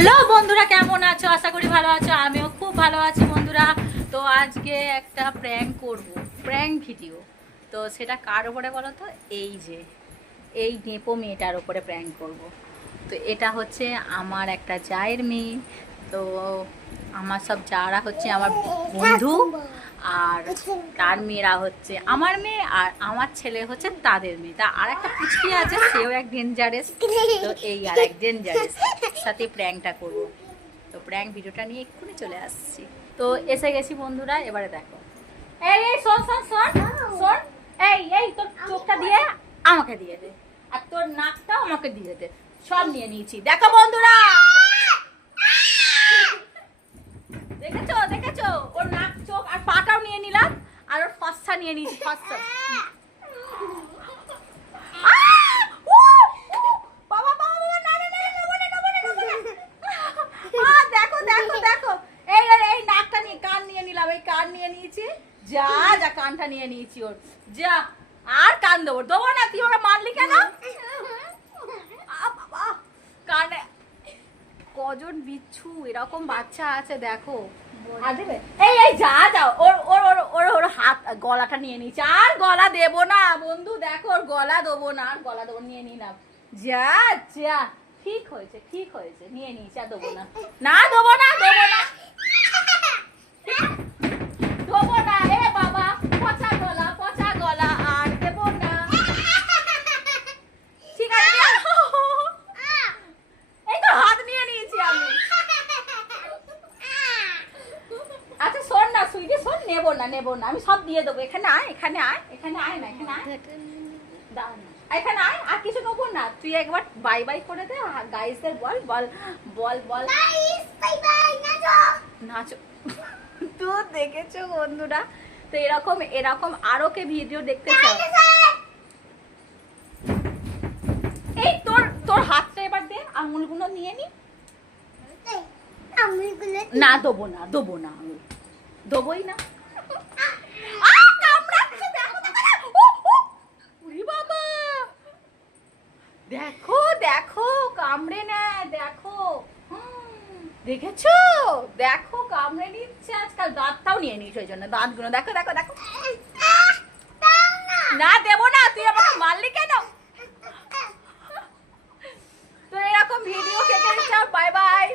Hello বন্ধুরা, কেমন আছো? আশা করি ভালো আছো। আমিও খুব ভালো আছি বন্ধুরা। তো আজকে একটা প্র্যাঙ্ক করব, প্র্যাঙ্ক ভিডিও। তো সেটা কার ওপরে বলো তো? এই নেপো মেয়েটার ওপরে প্র্যাঙ্ক করব। তো এটা হচ্ছে আমার একটা জায়ের মেয়ে। তো আমার সব যারা হচ্ছে আমার বন্ধু, আর তার মেয়েরা হচ্ছে আমার মেয়ে, আর আমার ছেলে হচ্ছে তাদের মেয়ে। তা আর একটা পুচকি আছে, সেও এক ডেঞ্জারেস। তো এই আর এক ডেঞ্জারেস সাথে প্র্যাঙ্কটা করব। তো প্র্যাঙ্ক ভিডিওটা নিয়ে এক্ষুনি চলে আসছি। তো এসে গেছি বন্ধুরা, এবারে দেখো। এই এই শোন শোন শোন শোন, এই তোর চোখটা দিয়ে আমাকে দিয়ে দে, আর তোর নাকটাও আমাকে দিয়ে দে। সব নিয়ে নিয়েছি, দেখো বন্ধুরা। দেখেছো দেখেছো, ওর নাক চোখ আর পাটাও নিয়ে নিলাম, আর ওর ফর্সা নিয়ে নিয়েছি, ফর্সা। দেখো দেখো দেখো, এই নাকটা নিয়ে, কান নিয়ে নিলাম, এই কান নিয়ে নিয়েছি। যা যা, কানটা নিয়ে নিয়েছি ওর। যা, আর কান দেবো না। তুই ওরা মারলি কেন? কানে কজন বিচ্ছু এরকম বাচ্চা আছে দেখো। এই যা যা, ওর ওর ওর ওর ওর হাত গলাটা নিয়ে নিচ্ছে। আর গলা দেবো না বন্ধু, দেখো ওর গলা দেবো না, আর গলা দেবো, নিয়ে নিলাম। যা যা, ঠিক হয়েছে, নিয়ে নিয়েছি, আর দেবো না। না দেবো না, দেবো না, দেবো না। এ বাবা, পচা গলা, আর দেবো না। ঠিক আছে, এই তো হাত নিয়ে নিয়েছি আমি। আচ্ছা শোন না সুইটি, শোন, নেবো না, আমি সব দিয়ে দেবো। এখানে আয় না, এখানে আয়, এখানে আয়, আর কিছু নেবো না। তুই একবার বাই বাই করে দে গাইসদের, বল বল বল বল, গাইস বাই বাই, নাচো। তো দেখেছো বন্ধুরা, তো এরকম আরো কে ভিডিও দেখতে চাও? এই তোর হাতটা এবার দে, আঙুলগুলো নিয়ে নি। না দেবো না, আমি দেবোই না। দেখো দেখো, কামড়ে নেয়, দেখো। দেখেছো, দেখো কামড়ে নিচ্ছে আজকাল। দাঁতটাও নিয়ে নিস, ওই জন্য দাঁতগুলো দেখো দেখো দেখো। না দেবো না, তুই আমাকে মারলি কেন? তো এরকম ভিডিও কে কে চাও? Bye bye.